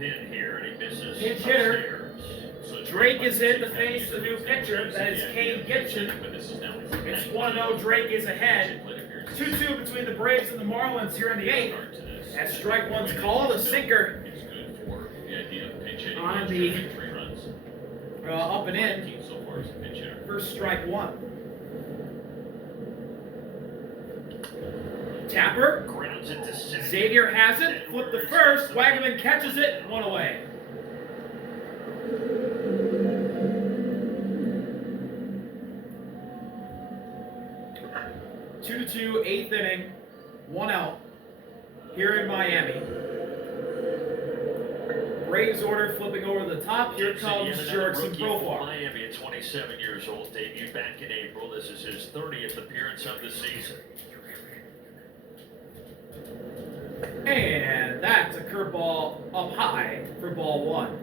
pin here, and he misses. Pinch hitter. Drake is in to face the new pitcher. That is Kane Gibson. It's 1-0. Drake is ahead. 2-2 between the Braves and the Marlins here in the 8th. As strike one's called, a sinker on the up and in. First strike one. Tapper. Xavier has it. Flip the first. Wagaman catches it. One away. Two to 2, 8th inning, 1 out here in Miami. Braves order flipping over the top. Here comes Jurickson Profar. Miami at 27 years old, debuted back in April. This is his 30th appearance of the season. And that's a curveball up high for ball one.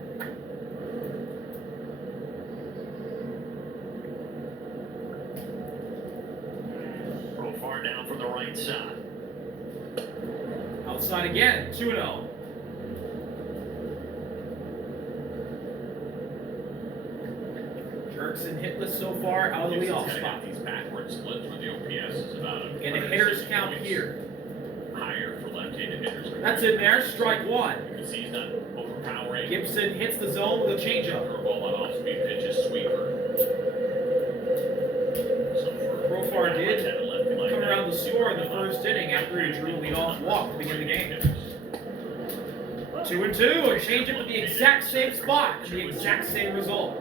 Profar down from the right side. Outside again, 2-0. Jurickson hitless so far, out of the leadoff spot. These backward splits with the OPS is about in a hitter's count here. Higher for left-handed hitters. That's in there, strike one. You can see he's not overpowering. Gibson hits the zone with a changeup. Curveball on off-speed pitches, sweeper. Profar did come around the score in the first inning after he drew a leadoff walk to begin the game. 2-2, a changeup at the exact same spot, the exact same result.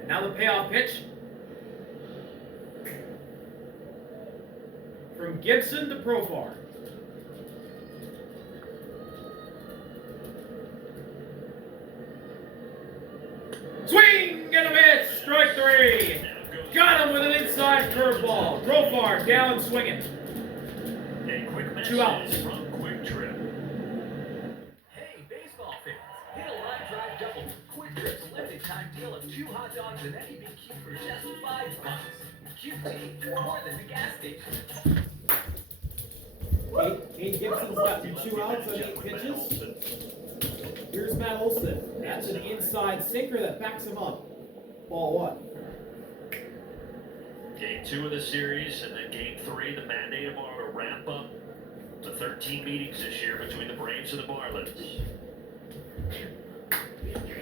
And now the payoff pitch from Gibson to Profar. Swing and a miss, strike three. Got him with an inside curveball. Profar down swinging. Two outs. Quick Trip. Hey, baseball fans, hit a line drive double. Quick Trip's limited time deal of 2 hot dogs and Eddie BQ for just $5. QT, more than the gas station. Kane Gibson's got 2 outs on 8 pitches. Here's Matt Olson. That's an inside sinker that backs him up. Ball one. Game 2 of the series, and then Game 3, the Monday tomorrow to wrap up the 13 meetings this year between the Braves and the Marlins.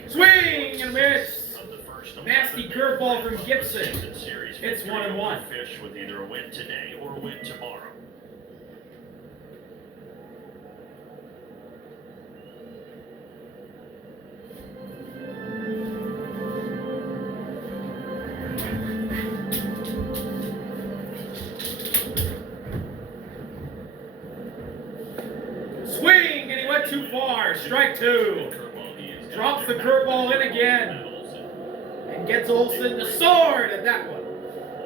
Swing and a miss. Nasty curveball from Gibson. It's 1-1. Fish with either a win today or a win tomorrow. Swing, and he went too far. Strike two. Drops the curveball in again. And gets Olson the sword at that one.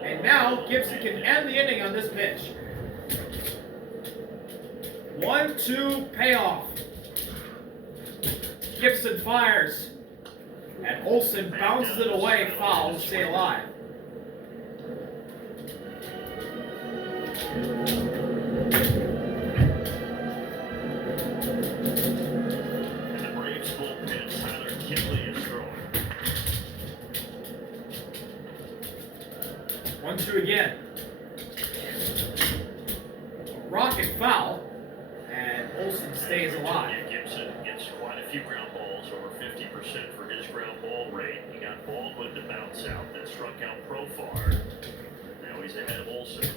And now Gibson can end the inning on this pitch. 1-2 payoff. Gibson fires. And Olson bounces it away, foul to stay alive. And the Braves bullpen, Tyler Kinley is throwing. 1-2 again. A rocket foul. And Olson stays alive. Gibson gets quite a few ground balls, over 50% for his ground ball rate. He got Baldwin to bounce out, that struck out Profar. Now he's ahead of Olson.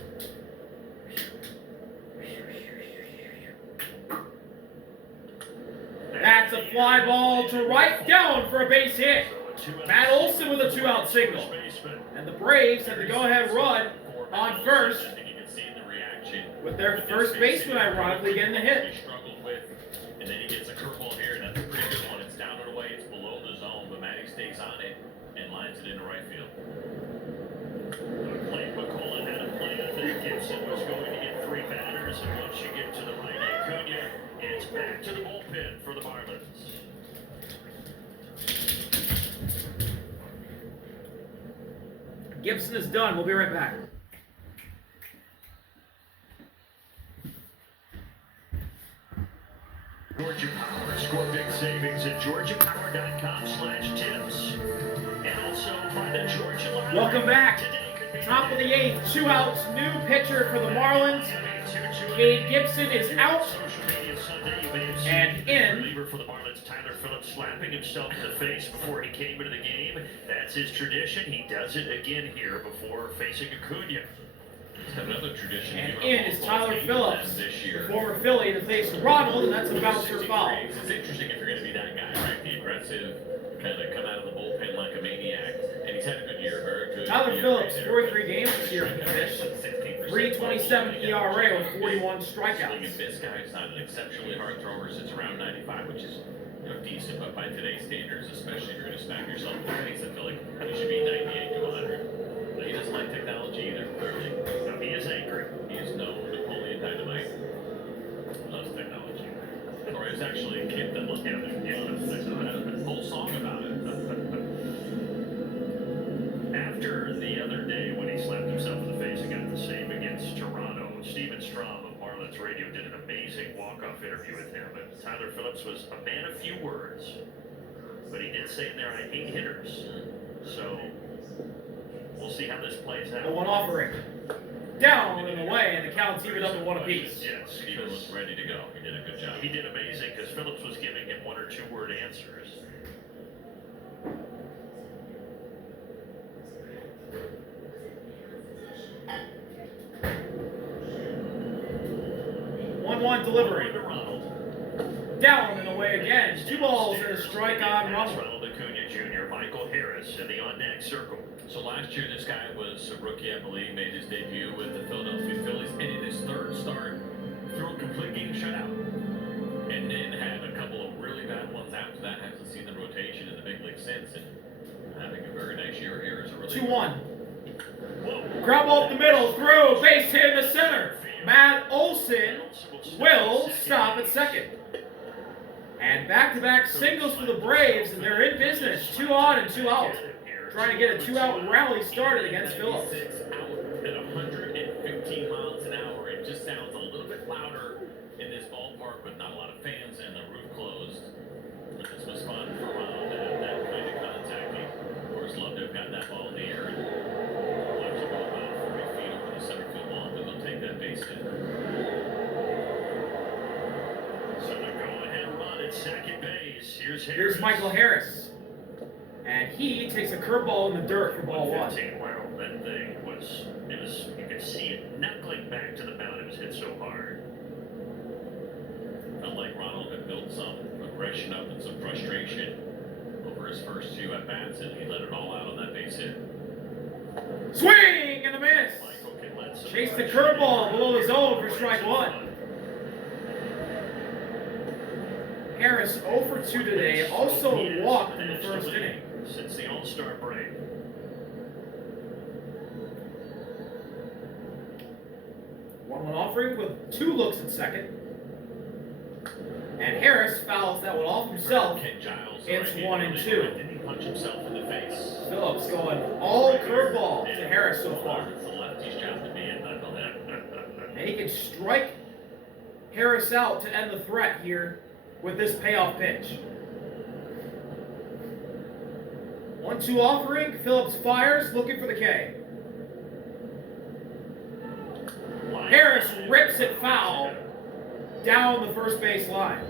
That's a fly ball to right, down for a base hit. Matt Olson with a 2-out single. And the Braves had the go-ahead run on first with their first baseman ironically getting the hit. And then he gets a curveball here, and that's a pretty good one. It's down and away, it's below the zone, but Matty stays on it and lines it into right field. McCullough had a plan that Gibson was going to get 3 batters, and once you get to the right, Acuna, it's back to the bullpen for the Marlins. Gibson is done. We'll be right back. Georgia Power. Score big savings at georgiapower.com/tips. And also find the Georgia Line. Welcome back. Top of the 8th, 2 outs. New pitcher for the Marlins. Cade Gibson is out. And in. Reliever for the Marlins, Tyler Phillips, slapping himself in the face before he came into the game. That's his tradition. He does it again here before facing Acuna. Another tradition. And in is Tyler Phillips, the former Philly, to face Ronald, and that's a bouncer foul. It's interesting if you're going to be that guy, right? The aggressive, kind of come out of the bullpen like a maniac. And he's had a good year, very good. Tyler Phillips, 43 games this year for the Fish. 3.27 ERA with 41 strikeouts. This guy's not an exceptionally hard thrower, sits around 95, which is decent, but by today's standards, especially if you're going to smack yourself in the face, I feel like you should be 98 to 100. But he doesn't like technology either, clearly. No, he is angry. He is no Napoleon Dynamite. Loves technology. Or it's actually a kid that looked at him. Yeah, there's a whole song about it. After the other day when he slapped himself in the face and got the save against Toronto, Steven Strom of Marlins Radio did an amazing walk-off interview with him. And Tyler Phillips was a man of few words, but he did say in there, "I hate hitters." So we'll see how this plays out. A one offering. Down and away, and the count's even up at 1 apiece. Yes, He was ready to go. He did a good job. he did amazing because Phillips was giving him 1 or 2 word answers. One delivery. To Ronald. Down and away again. 2 balls and a strike on Ronald. Ronald Acuna Jr., Michael Harris in the on-deck circle. So last year, this guy was a rookie, I believe, made his debut with the Philadelphia Phillies, and in his 3rd start, threw a complete game shutout. And then had a couple of really bad ones after that. Hasn't seen the rotation in the big league since, and having a very nice year here as a reliever. 2-1. Ground ball up the middle, through, base hit in the center. Matt Olson will stop at second. And back-to-back singles for the Braves, and they're in business. 2 on and 2 out. Trying to get a 2-out rally started against Phillips. Out at 115 miles an hour. It just sounds a little bit louder in this ballpark, but not a lot of fans, and the roof closed. But this was fun for Ronald to have that kind of contact. He, of course, loved to have gotten that ball in the air and watch it go about 40 feet over the center field lawn, but they'll take that base hit. So the go-ahead run at second base. Here's Harris. Here's Michael Harris. And he takes a curveball in the dirt for ball 1. 115. Wow, that thing was, you could see it knuckling back to the mound. It was hit so hard. Felt like Ronald had built some aggression up and some frustration over his first 2 at-bats, and he let it all out on that base hit. Swing and a miss. Michael can let some Chase the pressure curveball in. below the zone for strike 1. Harris 0 for 2 today, also walked in the first inning. Since the All-Star break. One offering with 2 looks at second. And Harris fouls that one off himself. Ken Giles, It's right, 1 and really 2. didn't he punch himself in the face? Phillips going all curveball to Harris so far. It's the lefty's job to be a knucklehead. And he can strike Harris out to end the threat here with this payoff pitch. 1-2 offering. Phillips fires, looking for the K. Harris rips it foul down the first base line.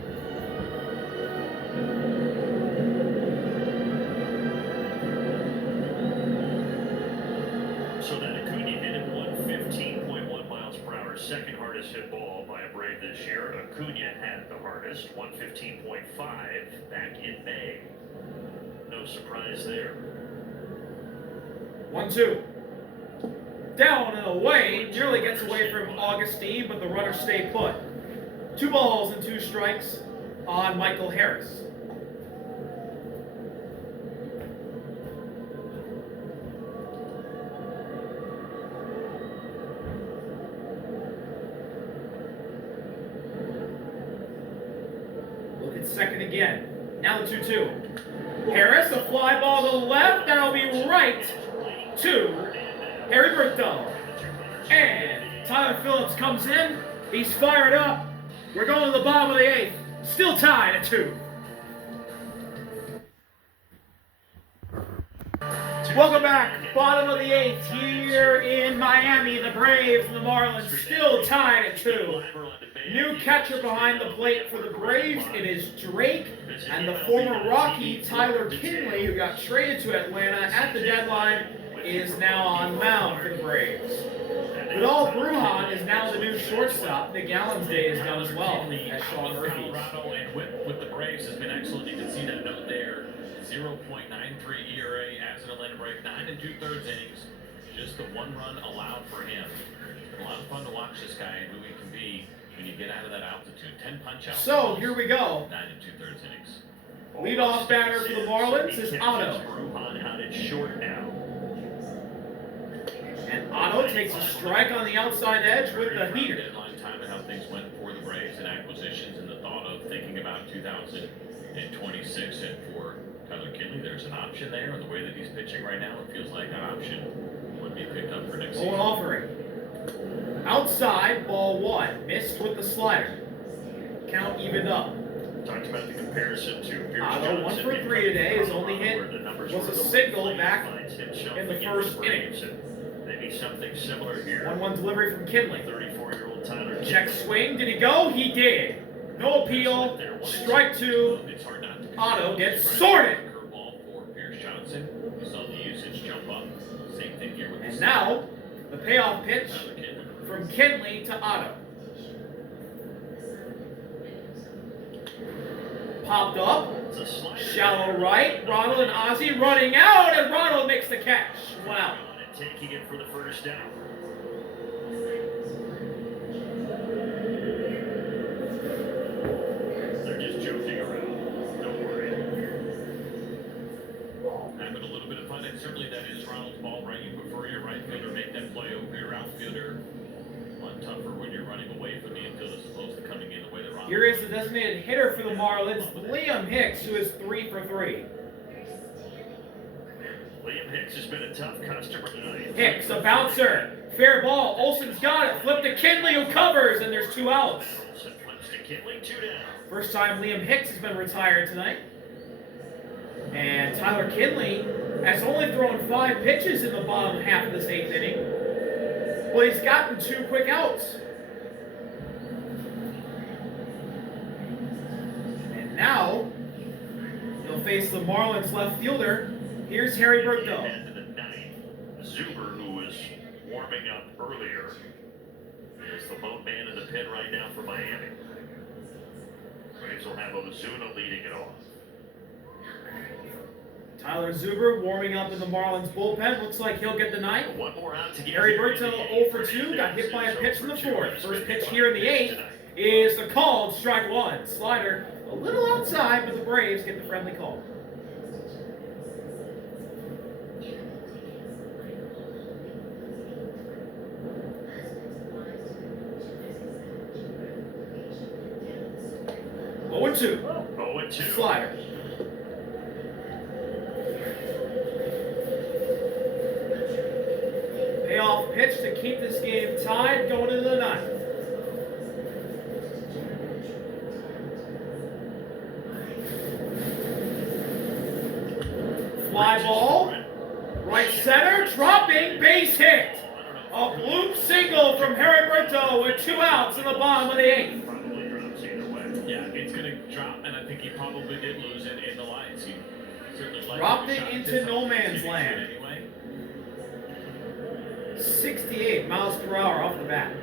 So that Acuna hit at 115.1 miles per hour, second hardest hit ball by a Brave this year. Acuna had the hardest, 115.5 back in May. No surprise there. 1-2. Down and away, nearly gets away from Augustine, but the runners stay put. 2 balls and 2 strikes on Michael Harris. Look at second again. Now the 2-2. Harris, a fly ball to the left, that'll be right to Harry Berthello. And Tyler Phillips comes in. He's fired up. We're going to the bottom of the 8th. Still tied at 2. Welcome back. Bottom of the 8th here in Miami. The Braves and the Marlins still tied at 2. New catcher behind the plate for the Braves. It is Drake and the former Rocky Tyler Kinley, who got traded to Atlanta at the deadline, is now on mound for the Braves. Vidal Brujan is now the new shortstop. Nick Allen's day is done as well as Sean Murphy's. Colorado and with the Braves has been excellent. You can see that note there. 0.93 ERA as an Atlanta Brave, 9 2/3 innings. Just the 1 run allowed for him. It's been a lot of fun to watch this guy and who he can be when you get out of that altitude. 10 punch outs. So here we go. 9 2/3 innings. Leadoff batter for the Marlins is Otto. Brujan out at short now. And Otto takes a strike on the outside edge with the heater. Deadline time and how things went for the Braves and acquisitions and the thought of thinking about 2026 and for Tyler Kinley, there's an option there, and the way that he's pitching right now, it feels like that option would be picked up for next season. Offering. Outside, ball 1. Missed with the slider. Count evened up. Talked about the comparison to Pierce Otto, 1 for 3 today. His only hit was a single back in the first inning. Maybe something similar here. 1-1 delivery from Kinley. 34-year-old Tyler. Check swing. Did he go? He did. No appeal. Strike 2. It's hard not to Otto gets sorted. Curveball for Pierce Johnson. You saw the usage jump up. Same thing here with And now, the payoff pitch Tyler Kinley. from Kinley to Otto. Popped up. It's a slider. Shallow right. Ronald and Ozzie running out, and Ronald makes the catch. 1 out. Taking it for the first down. They're just joking around. Don't worry. Having a little bit of fun, and certainly that is Ronald's ball, right? You prefer your right fielder make that play over your outfielder. A lot tougher when you're running away from the infield as opposed to coming in the way that Ronald. Here is the designated hitter for the Marlins, Liam Hicks, who is 3 for 3. Liam Hicks has been a tough customer tonight. Hicks, a bouncer. Fair ball. Olsen's got it. Flip to Kinley, who covers, and there's 2 outs. Olsen flips to Kinley, 2 down. First time Liam Hicks has been retired tonight. And Tyler Kinley has only thrown 5 pitches in the bottom half of this 8th inning. But he's gotten 2 quick outs. And now, he'll face the Marlins left fielder. Here's Harry Burkdale. End of the 9th. Zuber, who was warming up earlier, is the lone man in the pit right now for Miami. Braves will have Ozuna leading it off. Tyler Zuber warming up in the Marlins bullpen. Looks like he'll get the night. One more out to get Harry Burkdale 0 for 2. Got hit by a pitch in the 4th. First pitch here in the 8th is the called strike 1. Slider a little outside, but the Braves get the friendly call. Oh and 2. 0-2. Slider. Payoff pitch to keep this game tied going into the 9th. Fly ball. Right center. Dropping. Base hit. A bloop single from Harry Burkdale with 2 outs in the bottom of the 8th. Probably drops either way. Yeah, it's going to drop, and I think he probably did lose in the Lions. He certainly Dropped it into no man's land. Anyway. 68 miles per hour off the bat.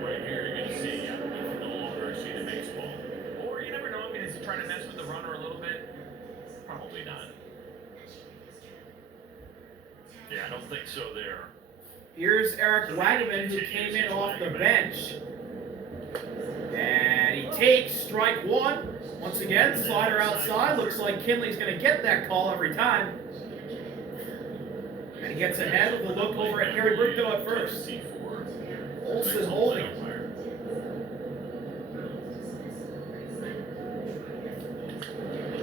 Right here, you're going to see no longer see the baseball. Or you never know. I mean, is he trying to mess with the runner a little bit? Probably not. Yeah, I don't think so there. Here's Eric Wagaman, who came in off the bench. And he takes strike 1. Once again, slider outside. Looks like Kinley's going to get that call every time. And he gets ahead with a look over at Harry Burkdale at first. Olsen holding.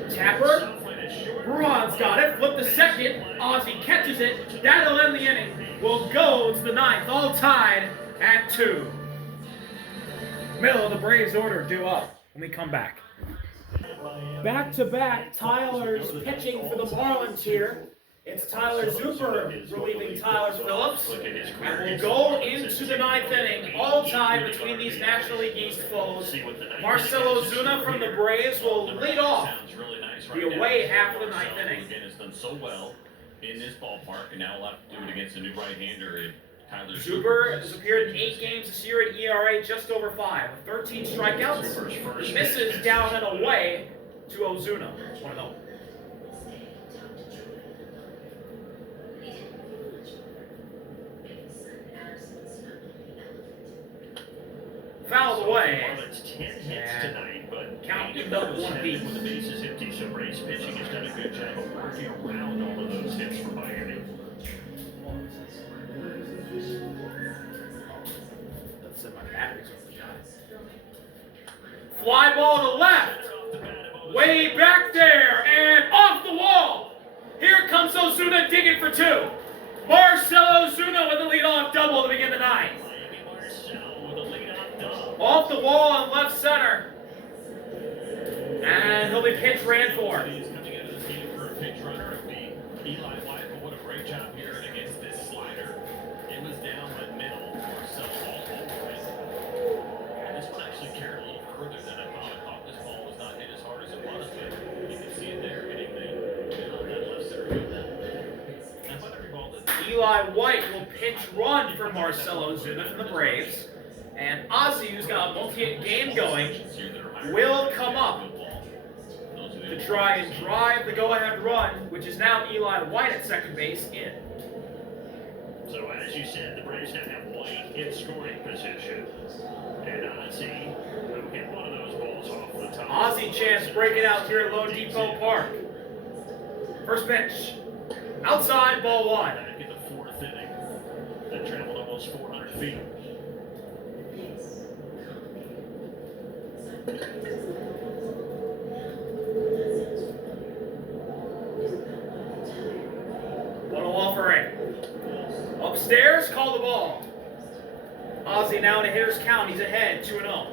Tapper. Brujan's got it. Flip the second. Ozzie catches it. That'll end the inning. We'll go to the 9th. All tied at 2. Middle of the Braves order due up when we come back. Back-to-back Tyler's pitching for the Marlins here. It's Tyler Zuper relieving Tyler Phillips. And we'll go into the ninth inning. All tied between these National League East foes. Marcell Ozuna from the Braves will lead off the away half of the ninth inning. Again, has done so well in this ballpark, and now we'll have to do it against a new right-hander. Tyler Zuper has appeared in 8 games this year at ERA just over 5. 13 strikeouts. He misses down and away to Ozuna. 1-0. Fouled away. Marlins 10 hits tonight, but count him up 1 beat. With the bases empty, so Braves pitching has done a good job of working around all of those hits for Miami. Let's set my batteries on the guy. Fly ball to left. Way back there and off the wall. Here comes Ozuna digging for 2. Marcell Ozuna with a leadoff double to begin the ninth. Off the wall on left center. And he'll be pitch ran for. He's coming into this game for a pitch runner. Eli White, but what a great job here against this slider. It was down the middle. Marcell all over it. And this one actually carried a little further than I thought. I thought this ball was not hit as hard as it was, but you can see it there hitting the middle of that left center field. Now, about every ball that Eli White will pinch run for Marcell Ozuna from the Braves. And Ozzie, who's got a multi-hit game going, will come up to try and drive the go-ahead run, which is now Eli White at second base in. So as you said, the Braves now have White in scoring position. And Ozzie will hit one of those balls off the top. Ozzie chance breaking out here at Lone Depot Park. First pitch. Outside, ball 1. Back in the 4th inning. That traveled almost 400 feet. What a offering. Upstairs, call the ball. Ozzie now in a hitter's count. He's ahead, 2-0.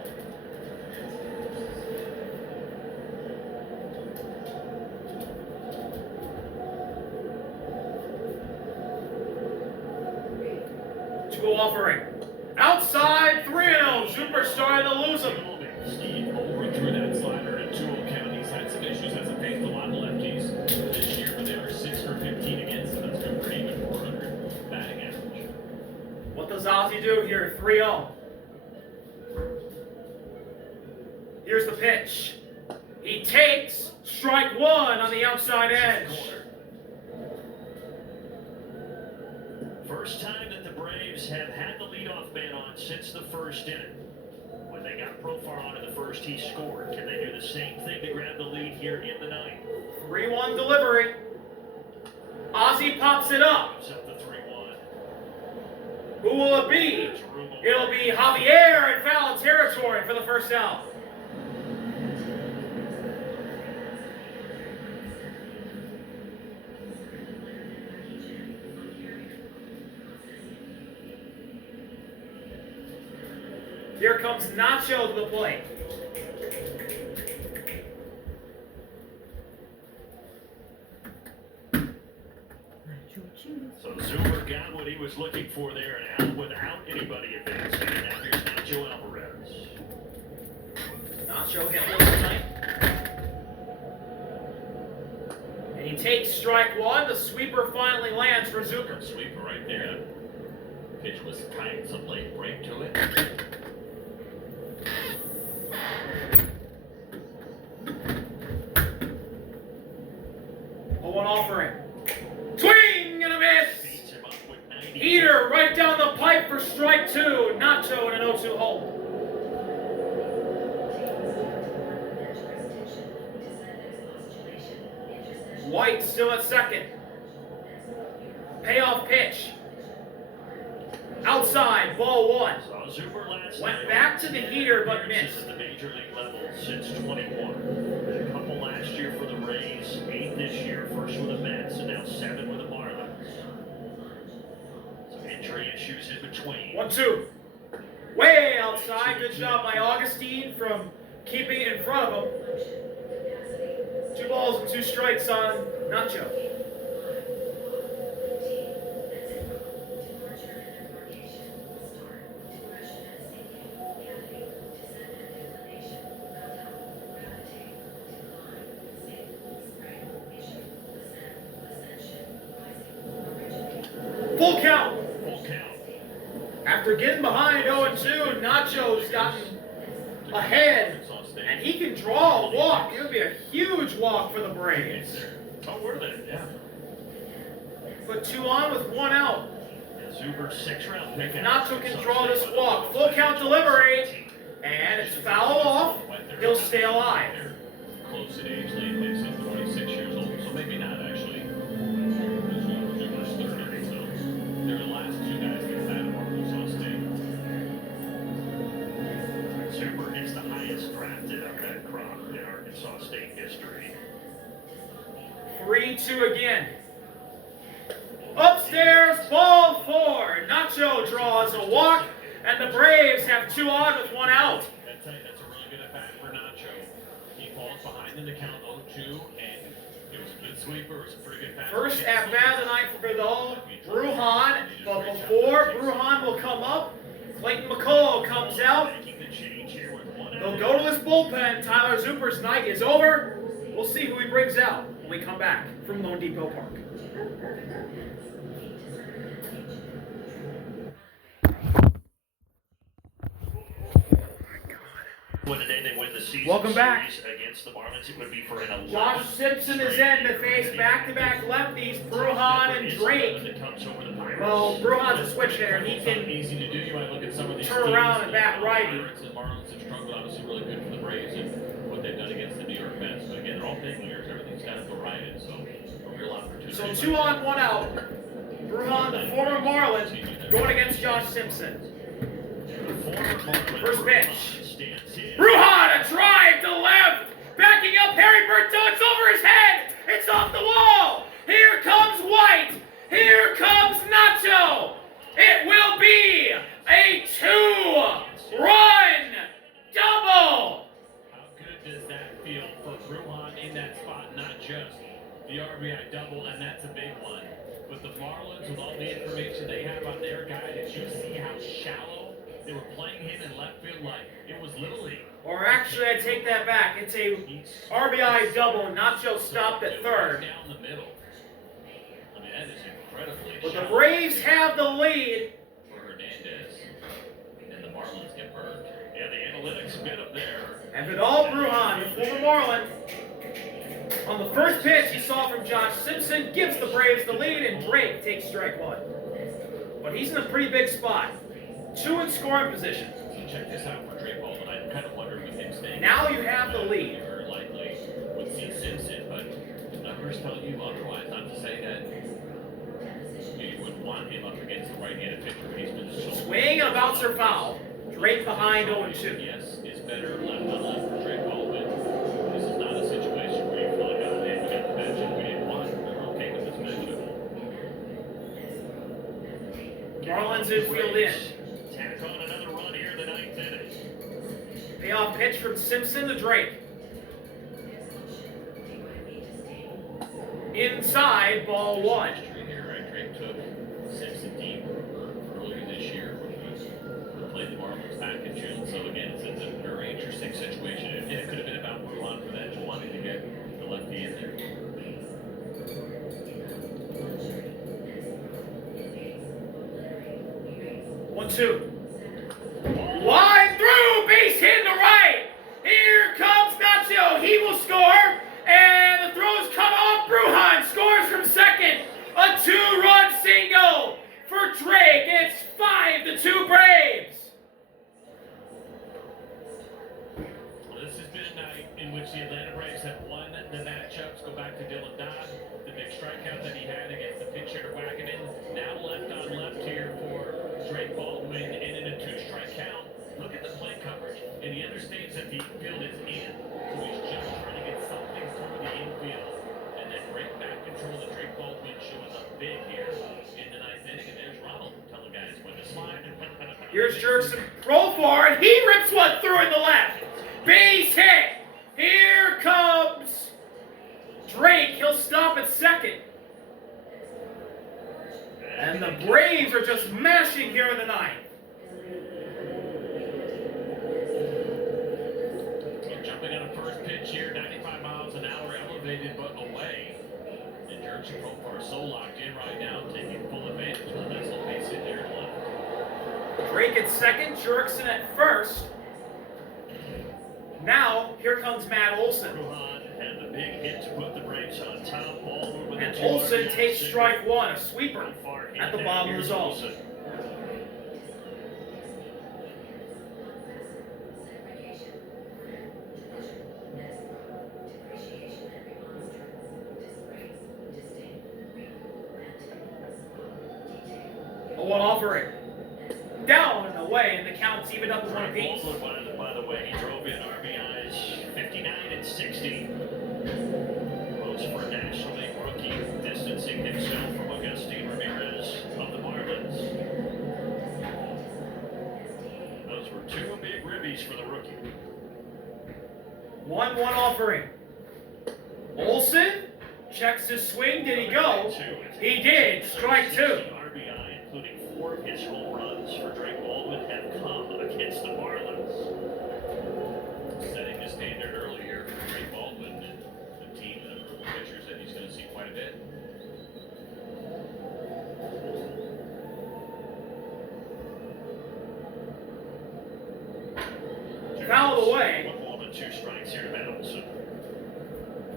Two offering. Outside, 3-0. Zuper starting to lose him. Steve overthrew that slider in 2-0 count. He's had some issues, hasn't faced a lot of lefties this year, but they were 6 for 15 against him. That's good for an even 400 batting average. What does Ozzie do here? 3-0. Here's the pitch. He takes strike 1 on the outside edge. First time that the Braves have had the leadoff man on since the 1st inning. When they got Profar on in the 1st, he scored. Can they do the same thing to grab the lead here in the 9th? 3-1 delivery. Ozzie pops it up. Gives up the 3-1. Who will it be? It'll be Javier in foul territory for the first out. Here comes Nacho to the plate. So Zuber got what he was looking for there and out without anybody advancing. And now here's Nacho Alvarez. Nacho hit one tonight. And he takes strike 1. The sweeper finally lands for Zuber. Sweeper right there. Pitch was tight, some late break to it. One offering. Swing and a miss. Heater right down the pipe for strike 2. Nacho in an 0-2 hole. White still at second. Payoff pitch. Outside, ball 1. Went back to the heater but missed. At the major league level since 21. A couple last year for the Rays, 8 this year. First with the Mets, and now 7 with the Marlins. Some injury issues in between. 1-2. Way outside. Good job by Augustine from keeping it in front of him. 2 balls and 2 strikes on Nacho. Full count. Full count. After getting behind 0-2, Nacho's gotten ahead, and he can draw a walk. It would be a huge walk for the Braves. Oh, were they? Yeah. Put 2 on with 1 out. Yeah, Zuber 6th-round pick. Nacho can draw this walk. Full count delivery, and it's foul off. He'll stay alive. Close in age, late 26 years old, so maybe not actually. Zuber's 30, so they're the last 2 guys inside of Arkansas State. Zuber is the highest drafted of that crop in Arkansas State history. 3-2 again. Upstairs, ball 4. Nacho draws a walk, and the Braves have 2 on with 1 out. That's a really good at-bat for Nacho. He falls behind in the count 0-2, and it was a good sweeper. It was a pretty good pass. First at bat of the night for Vidal, Brujan, but before Brujan will come up, Clayton McCullough comes out. They'll go to this bullpen. Tyler Zuber's night is over. We'll see who he brings out when we come back from Lone Depot Park. When today they win the season Welcome back. series against the Marlins, it would be for an 11th Josh Simpson is in to face back-to-back lefties, Brujan and Drake. Well, Brujan's a switch hitter. He can easy to do. You might look at some of these turn around and bat righty. The Marlins have struggled, obviously really good for the Braves and what they've done against the New York Mets. But again, they're all big years. Everything's got to go right in, so a real opportunity. So 2 on, 1 out. Brujan, the former Marlin, going against Josh Simpson. First pitch. Brujan, a drive to left. Backing up Harry Berto. It's over his head. It's off the wall. Here comes White. Here comes Nacho. It will be a 2-run double. How good does that feel for Brujan in that spot? Not just the RBI double, and that's a big one. But the Marlins, with all the information they have on their guy, did you see how shallow they were playing him in left field like it was Little League? Or actually, I take that back. It's a RBI double. Nacho stopped at third. Down the middle. I mean, that is incredibly But the shallow Braves have the lead. for Hernandez. And the Marlins get burned. Yeah, the analytics bit up there. And Vidal Brujan, the former Marlin, on the first pitch he saw from Josh Simpson, gives the Braves the lead, and Drake takes strike 1. But he's in a pretty big spot. 2 in scoring position. So check this out for Drake Baldwin. I kind of wondered with him staying. Now you have the lead. Very likely would see Simpson, but the numbers tell you otherwise. Not to say that you would want him up against the right-handed pitcher. He's been so Swing and a bouncer foul. Drake behind 0-2. Yes, is better left on left for Drake Baldwin. This is not a situation where you feel like, oh man, we got the matchup we didn't want. We're okay with this matchup. Marlins infield in. Tack on another run here in the 9th inning. Payoff pitch from Simpson to Drake. Inside, ball 1. Here, right? Drake took Simpson deep earlier this year when we played the Marlins back in June. So again, it's a very interesting situation. And it could have been about Brujan for that, just wanting to get the lefty in there. 1-2. Line through, base hit to right. Here comes Nacho. He will score. And the throws cut off. Brujan scores from second. A 2-run single for Drake. It's 5-2 Braves. Well, this has been a night in which the Atlanta Braves have won the matchups. Go back to Dylan Dodd, the big strikeout that he had against the pitch hitter Wackerman. Now left on left here for Drake Baldwin, and in a 2-strike count. Look at the play coverage, and he understands that the infield is in, so he's just trying to get something through the infield. And then great back control that Drake Baldwin showing up big here in the 9th inning. And there's Ronald telling guys when to slide. Here's Jerkson, roll forward. He rips one through in the left. Base hit. Here comes Archie Kopar so locked in right now, taking full advantage of the nice little base hit there to left. Drake at second, Jurickson at first. Now, here comes Matt Olson. Ruhan had the big hit to put the Braves on top. Baldwin with And the Olson 2 takes RBI strike single. one, a sweeper How far hit at the that? bottom of the Here's zone. Olson. A one offering. Down and away, and the count's evened up to one apiece. Baldwin, by the way, he drove in RBIs 59 and 60. Most for a National League rookie, distancing himself from Agustin Ramirez of the Marlins. Those were 2 big ribbies for the rookie. 1-1 offering. Olson checks his swing. Did he go? He did. Strike 2. RBI, including 4 of his home runs for Drake Baldwin, have come against the Marlins. Setting the standard early here for Drake Baldwin and the team and the pitchers that he's going to see quite a bit. Fouled away. 1 ball and 2 strikes here to Matt Olson.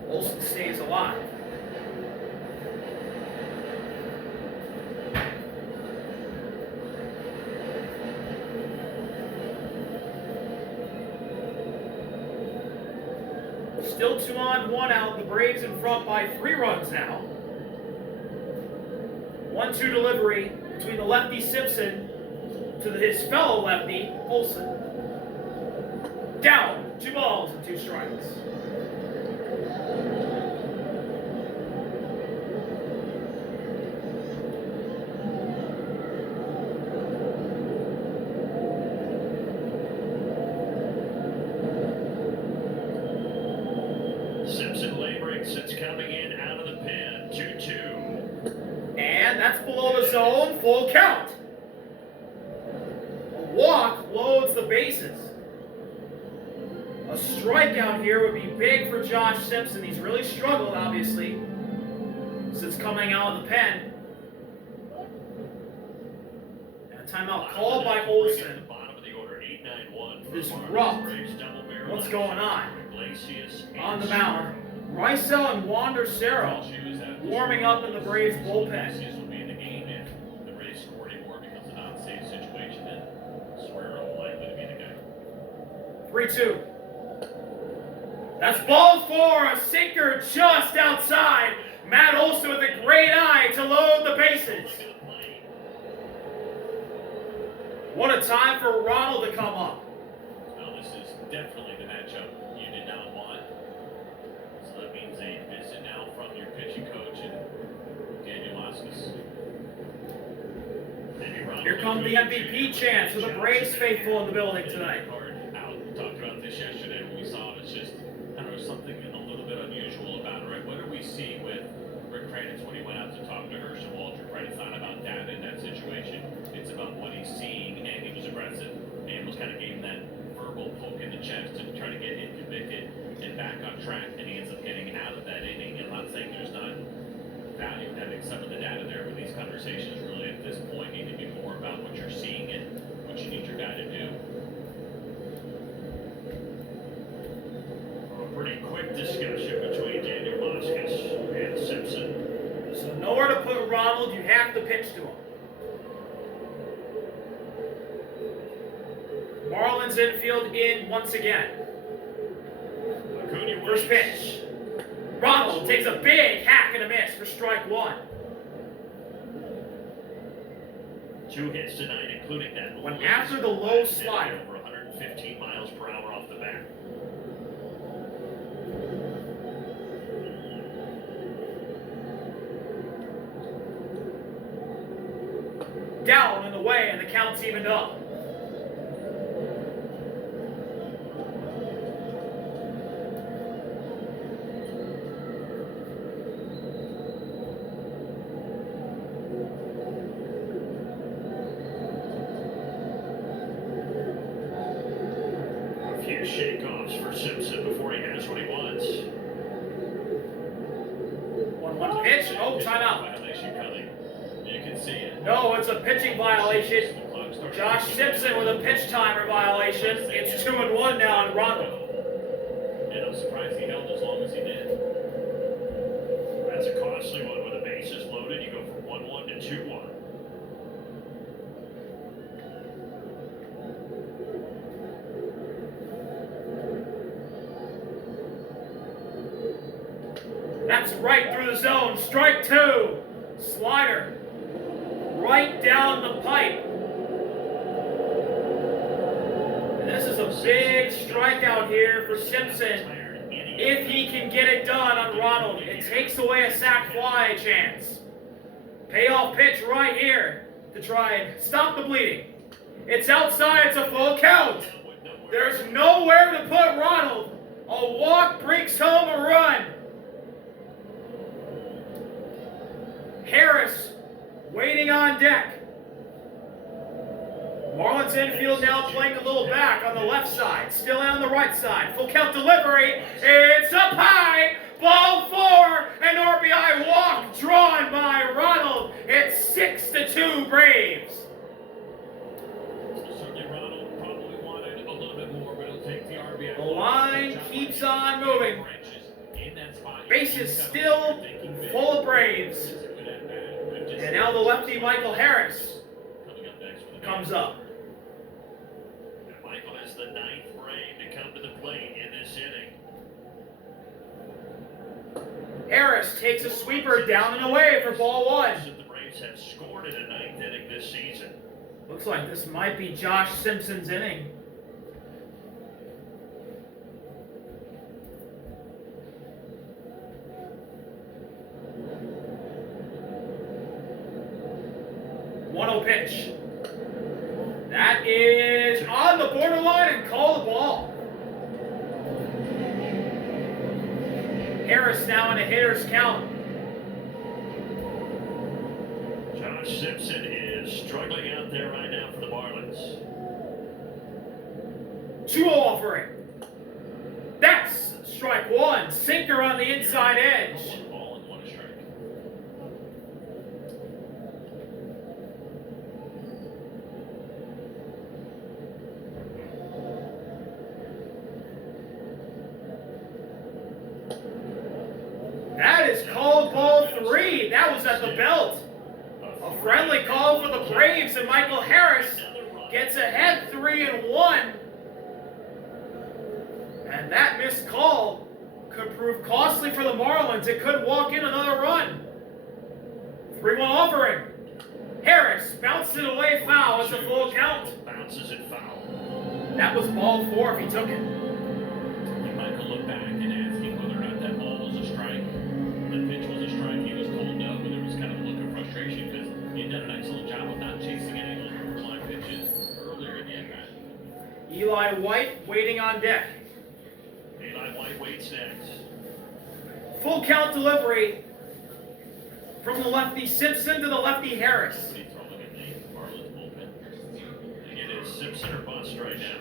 Olson stays alive. Still 2 on, 1 out. The Braves in front by 3 runs now. 1-2 delivery between the lefty Simpson to his fellow lefty Olson. Down. 2 balls and 2 strikes. Simpson laboring since coming in out of the pen. 2-2. And that's below the zone. Full count. A walk loads the bases. A strikeout here would be big for Josh Simpson. He's really struggled, obviously, since coming out of the pen. And a timeout called by Olson. Bottom of the order, 8-9-1. This rough. What's going on? On the mound, Rysel and Wander Cerro warming up in the Braves bullpen. This will be in the game if the Braves score anymore, becomes an unsafe situation, and Suero likely to be the guy. 3-2. That's ball 4, a sinker just outside. Matt Olson with a great eye to load the bases. What a time for Ronald to come up. Well, this is definitely the matchup you did not want. So that means a visit now from your pitching coach and Daniel Vasquez. Here comes the MVP chance for the Braves faithful in the building tonight. Out. We talked about this yesterday when we saw it. It's just, I don't know, something a little bit unusual about it, right? What did we see with Rick Kranitz when he went out to talk to Hersch and Walter? Right? It's not about data in that situation. It's about what he's seeing, and he was aggressive. And was kind of gave him that verbal poke in the chest to try to get him convicted and back on track, and he ends up getting out of that inning. And I'm not saying there's not value in having some of the data there, but these conversations really at this point need to be more about what you're seeing and what you need your guy to do. A pretty quick discussion between Daniel Vasquez and Simpson. So nowhere to put Ronald, you have to pitch to him. Marlins infield in once again. Acuna First waits. pitch. Ronald takes a big hack and a miss for strike 1. 2 hits tonight, including that. When after the low slider. Over 115 miles per hour off the bat. Down and away, and the count's evened up. A few shake-offs for Simpson before he has what he wants. 1-1 pitch. Oh, timeout. Violation coming. You can see it. No, it's a pitching violation. The clock starts- Josh Simpson with a pitch timer violation. It's 2-1 now on Ronald. And I'm surprised he held as long as he did. That's a costly one with the bases loaded. You go from 1-1 to 2-1. That's right through the zone. Strike 2. Slider. Right down the pipe. And this is a big strikeout here for Simpson. If he can get it done on Ronald, it takes away a sac fly chance. Payoff pitch right here to try and stop the bleeding. It's outside. It's a full count. There's nowhere to put Ronald. A walk brings home a run. Harris waiting on deck. Marlins infield now playing a little back on the left side. Still on the right side. Full count delivery. It's up high. Ball 4. An RBI walk drawn by Ronald. It's 6-2 Braves. Certainly Ronald probably wanted a little bit more, but it'll take the RBI. The line keeps on moving. Bases still full of Braves. And now the lefty Michael Harris comes up. And Michael is the 9th Brave to come to the plate in this inning. Harris takes a sweeper down and away for ball 1. The Braves have scored in the 9th inning this season. Looks like this might be Josh Simpson's inning. Pitch. That is on the borderline and call the ball. Harris now in a hitter's count. Josh Simpson is struggling out there right now for the Marlins. 2-0 offering. That's strike 1. Sinker on the inside edge. One ball and 1 strike. That is called ball 3. That was at the belt. A friendly call for the Braves, and Michael Harris gets ahead 3-1. And that missed call could prove costly for the Marlins. It could walk in another run. 3-1 offering. Harris bounced it away foul. It's a full count. Bounces it foul. That was ball 4 if he took it. And Michael looked back and asking whether or not that ball was a strike. The pitch was a strike. He was told no, but there was kind of a look of frustration because he had done an excellent job of not chasing any of those borderline pitches earlier in the at-bat. Eli White waiting on deck. Eli White waits next. Full count delivery from the lefty Simpson to the lefty Harris. Somebody throwing in the Marlins bullpen. It is Simpson or bust right now.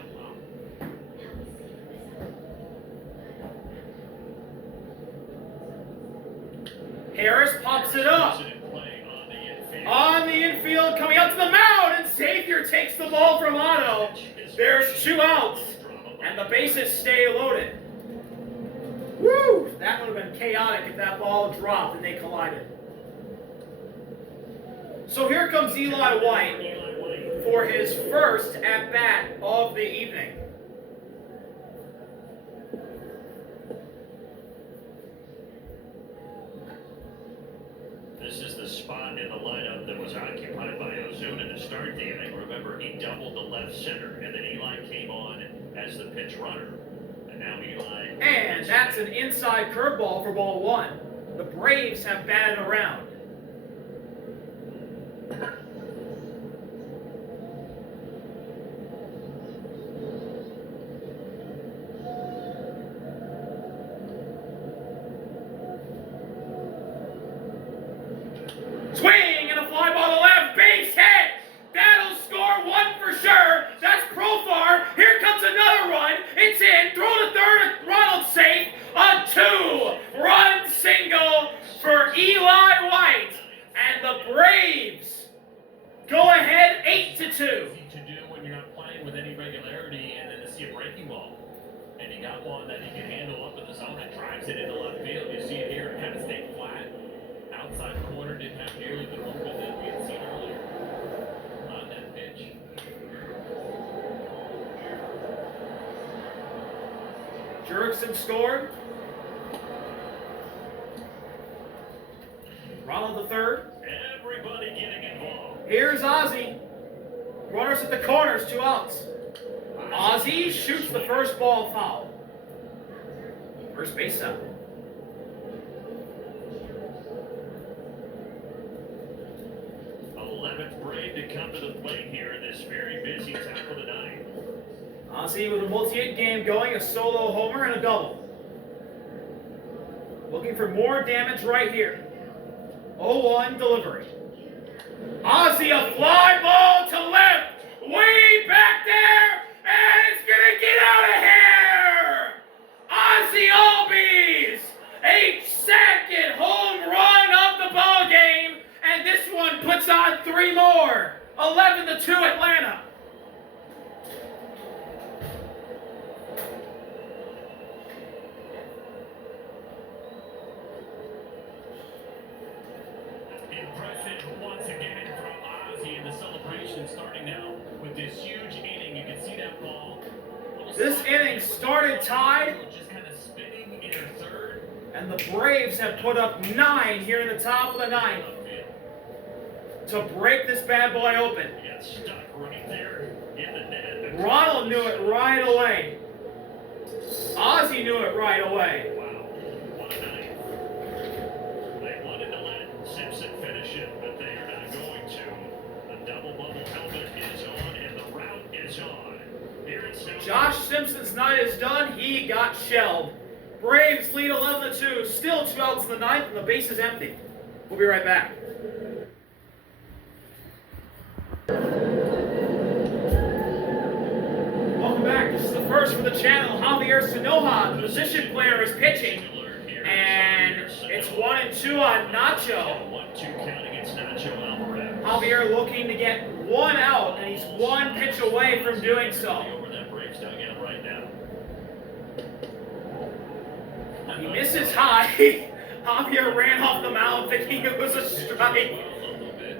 Harris pops it up. Simpson in play on the infield. On the infield, coming out to the mound, and Xavier takes the ball from Otto. There's 2 outs, and the bases stay loaded. Woo! That would have been chaotic if that ball dropped and they collided. So here comes Eli White for his first at-bat of the evening. This is the spot in the lineup that was occupied by Ozuna to start the inning. Remember, he doubled the left center, and then Eli came on as the pinch runner. And now Eli... And that's an inside curveball for ball 1. The Braves have batted around. Swing and a fly ball to left, base hit. That'll score 1 for sure. That's Profar. Here comes another run. It's in. Throw to third. Ronald safe. A 2-run single for Eli a breaking ball. And he got one that he can handle up in the zone and drives it into left field. You see it here, it kind of stayed flat. Outside corner, didn't have nearly the movement that we had seen earlier on that pitch. Jurickson scored. Ronald the third. Everybody getting involved. Here's Ozzie. Runners at the corners, 2 outs. Ozzie shoots the first ball foul. First base out. Brave to come to the plate here in this very busy time of the night. Ozzie with a multi-hit game going, a solo homer and a double. Looking for more damage right here. 0-1 delivery. Ozzie, a fly ball to left, way back there, and it's gonna get out of here! Ozzie Albies, a second home run of the ball game, and this one puts on 3 more. 11-2 Atlanta. Impressive once again from Ozzie, and the celebration starting now with this huge inning. You can see that ball. This inning started tied, Just kind of spinning in third. and the Braves have put up 9 here in the top of the 9th to break this bad boy open. He got stuck right there in the net. Ronald knew it right away. Ozzie knew it right away. Wow, what a night. They wanted to let Simpson finish it, but they are not going to. The double bubble helmet is on, and the route is on. Here it's Josh Simpson's night is done. He got shelled. Braves lead 11-2. Still 2 outs in the 9th, and the base is empty. We'll be right back. Welcome back. This is the first for the channel. Javier Sanoja, the position player, is pitching. And it's 1-2 on Nacho. 1-2 count against Nacho Alvarez. Javier looking to get 1 out, and he's 1 pitch away from doing so. Over that Braves dugout right now. He misses high. Javier ran off the mound thinking it was a strike.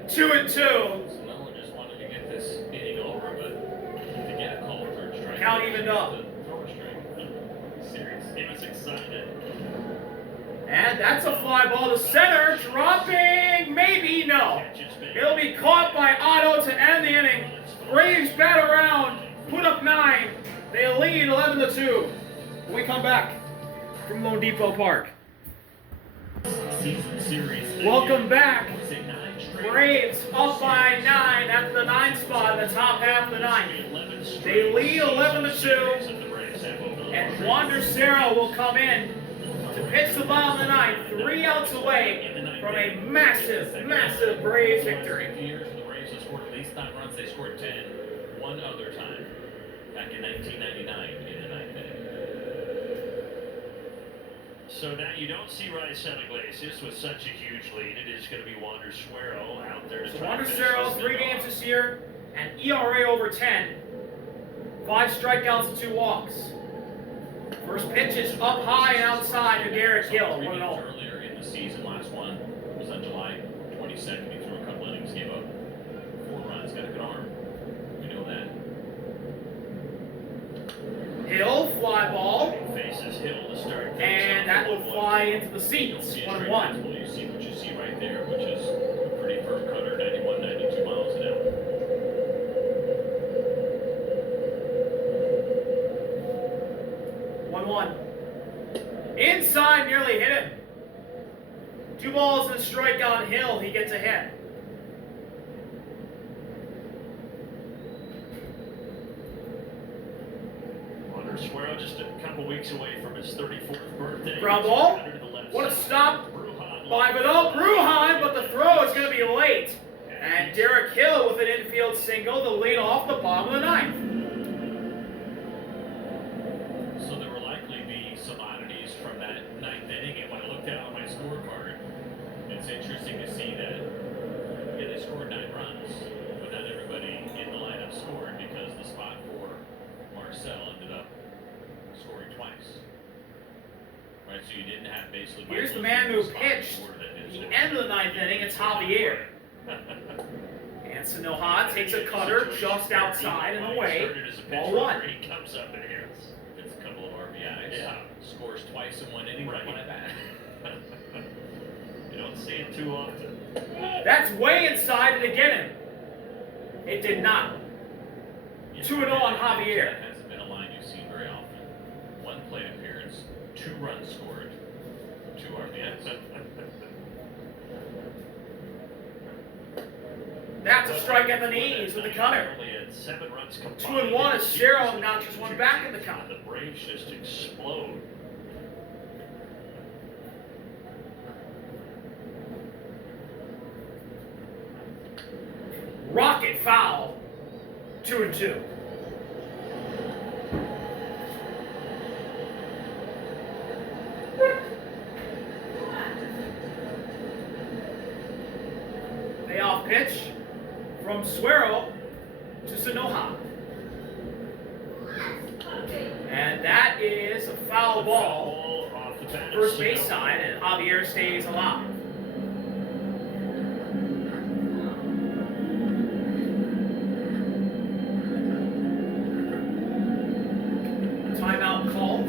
2-2. Sanoja just wanted to get this inning over, but to get a call for a strike. Count evened up. Throw a strike. Serious. He was excited. And that's a fly ball to center. Dropping, maybe, no. It'll be caught by Otto to end the inning. Braves bat around, put up 9. They lead 11-2. When we come back from Lone Depot Park. Season series. Welcome back. Say 9 straight. Braves up by 9 at the 9th spot in the top half of the 9th. They lead 11-2. And Wander Serra will come in to pitch the bottom of the 9th, 3 outs away from a massive, massive Braves victory. Years the Braves have scored at least 9 runs. They scored 10 one other time back in 1999 in the 9th inning. So now you don't see Raisel Iglesias with such a huge lead. It is going to be Wander Suero out there to So try Wander to Serra, finish 3 games this year, and ERA over 10. 5 strikeouts and 2 walks. First pitch is up high and outside to Derek Hill. 3 1-0. games earlier in the season, last one was on July 22nd. He threw a couple innings, gave up 4 runs, got a good arm. We know that. Hill, fly ball, faces Hill to start things and off. that will fly into the You don't seats. see a 1-1. straight fastball. You see what you see right there, which is a pretty firm cutter, 91, 92 miles an hour. 1-1. Inside, nearly hit him. 2 balls and a strikeout. Hill, he gets a hit. Wander Suero just a couple weeks away from his 34th birthday. Ground ball. Under to the left What a side. stop. Brujan 5-0. Brujan, but the throw is going to be late. And Derek Hill with an infield single to lead off the bottom of the 9th. So there will likely be some oddities from that 9th inning. And when I looked down on my scorecard, it's interesting to see that they scored 9 runs, but not everybody in the lineup scored because the spot for Marcel ended up Right, so you didn't have basically. Here's the man who pitched the end of the ninth inning. It's Javier. And Sanoja takes a cutter just outside and away. Ball one. He comes up and hits. Gets a couple of RBIs. Yeah. Scores twice in one inning. Right. Like that. You don't see it too often. That's way inside. Did it get him? It did not. 2-0 on Javier. That hasn't been a line you've seen very often. One plate appearance, 2 runs scored, 2 RBIs. That's a strike at the knees with the cutter. Only had 7 runs combined. 2-1 as Cerro notches one back in the count. The Braves just explode. Rocket foul. 2-2. Payoff pitch from Suero to Sanoja. And that is a foul ball. Off the bat. First base side, and Javier stays alive. Timeout called.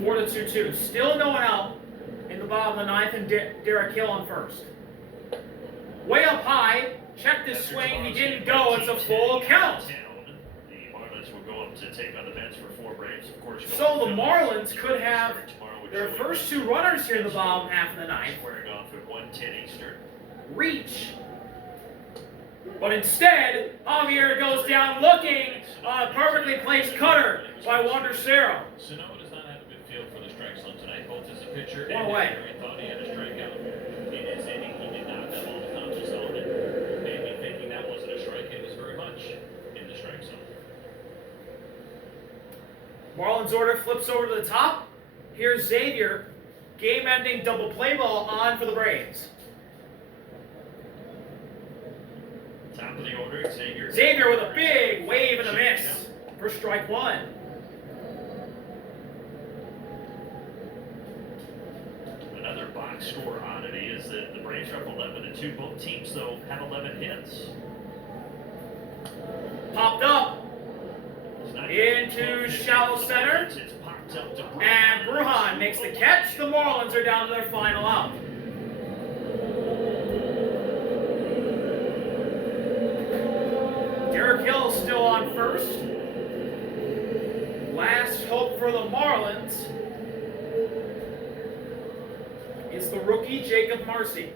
4-2-2. Still no one out in the bottom of the ninth, and Derek Hill on first. Way up high. Check this swing. He didn't go. It's a full count. The Marlins will go up to take on the bench for 4 Braves, of course. So the Marlins could have their first 2 runners here in the bottom half of the ninth Squaring off at 1:10 Eastern. reach. But instead, Javier goes down looking on a perfectly placed cutter by Wander Cerro. Sanoja does not have a good feel for the strike zone tonight, both as a pitcher One and away. hitter. He thought he had a strikeout in his inning. He did not. That ball was not the zone. And maybe thinking that wasn't a strike, it was very much in the strike zone. Marlins order flips over to the top. Here's Xavier. Game-ending double play ball on for the Braves. Top of the order, Xavier. Xavier with a big wave and a miss for strike 1. Another box score oddity is that the Braves are up 11-2. Both teams, though, have 11 hits. Popped up It's not into shallow center. It's popped up to And Brujan makes the catch. The Marlins are down to their final out. Derek Hill still on first. Last hope for the Marlins is the rookie Jacob Marcy.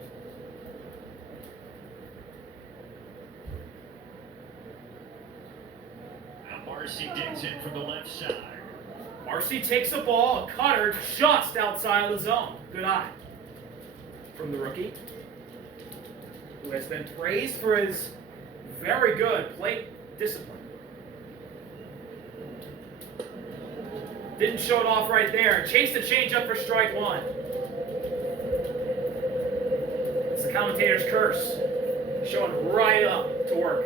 Now Marcy digs in from the left side. Marcy takes the ball, a cutter just outside of the zone. Good eye from the rookie, who has been praised for his very good plate discipline. Didn't show it off right there. Chased the changeup for strike 1. It's the commentator's curse. Showing right up to work.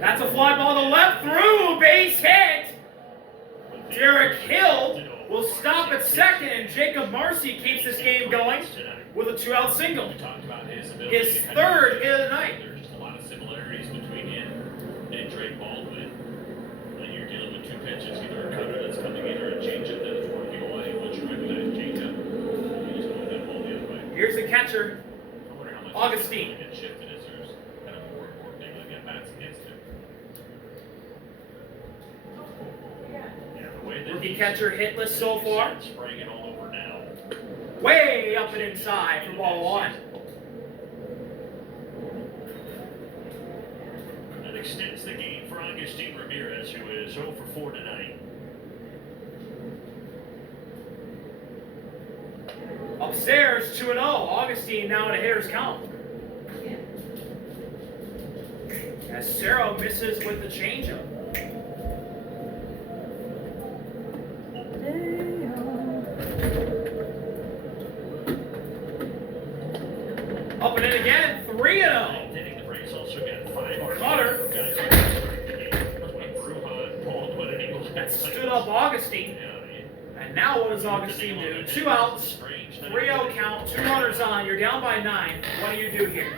That's a fly ball to the left through. Base hit. Derek Hill will stop at second, and Jacob Marcy keeps this game going with a 2-out single. We talked about his ability. His to kind third hit of the night. There's just a lot of similarities between him and Drake Baldwin. And you're dealing with 2 pitches, either a cutter that's coming in or a changeup that is working away. Once you recognize changeup, you just move that ball the other way. Here's the catcher, I wonder how much Augustine. get shifted as there's kind of more and more big at bats against him. Yeah, the way that Rookie he's- catcher hitless so far. Spraying it all over now. Way up and inside for ball 1. That extends the game for Augustine Ramirez, who is 0 for 4 tonight. Upstairs, 2-0. Augustine now in a hitter's count. As Cerro misses with the changeup. Up and in again, 3-0. Hitting the Braves also also got 5 Cutter. guys who started the game. Brujan pulled what an eagle That stood up Augustine. And now what does Augustine do? 2 outs, 3-0 count, 2 runners on. You're down by 9. What do you do here?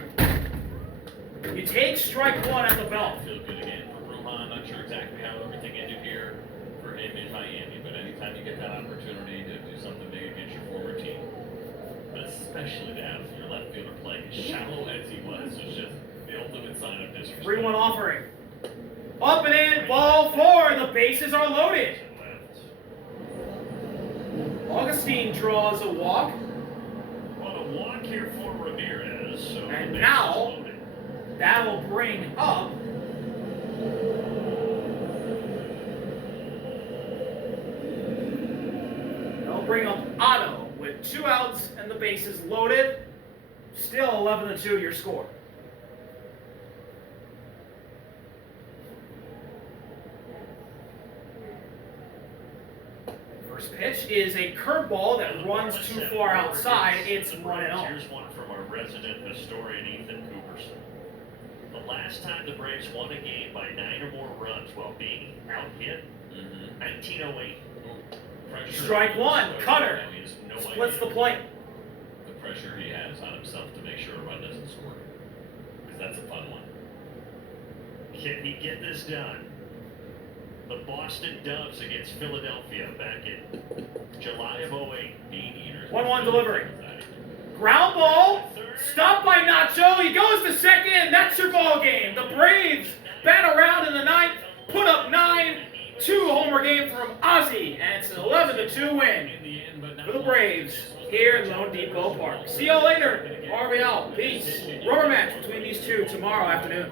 You take strike 1 at the belt. Feel good again for Brujan. Not sure exactly how everything ended here for him in Miami, but anytime you get that opportunity to do something big against your former team, but especially to have your left fielder playing as shallow as he was just the ultimate sign of disrespect. 3-1 offering. Up and in, ball 4. The bases are loaded. Augustine draws a walk. Well, a walk here for Ramirez. So And now, that'll bring up Otto with 2 outs and the bases loaded. Still 11-2 your score. First pitch is a curveball that runs too far outside. It's 1-0. Here's one from our resident historian, Ethan Cooperson. The last time the Braves won a game by 9 or more runs while being out-hit, 1908. Strike 1, cutter. Splits the plate. The pressure he has on himself to make sure a run doesn't score. Because that's a fun one. Can he get this done? The Boston Doves against Philadelphia back in July of 08. Bean eaters. 1-1 delivery. Ground ball. Stopped by Nacho. He goes to second. That's your ball game. The Braves bat around in the 9th. Put up 9. 2-homer game from Ozzie. And it's an 11-2 win for the Braves here in Lone Depot Park. See y'all later. RBL. Peace. Rubber match between these two tomorrow afternoon.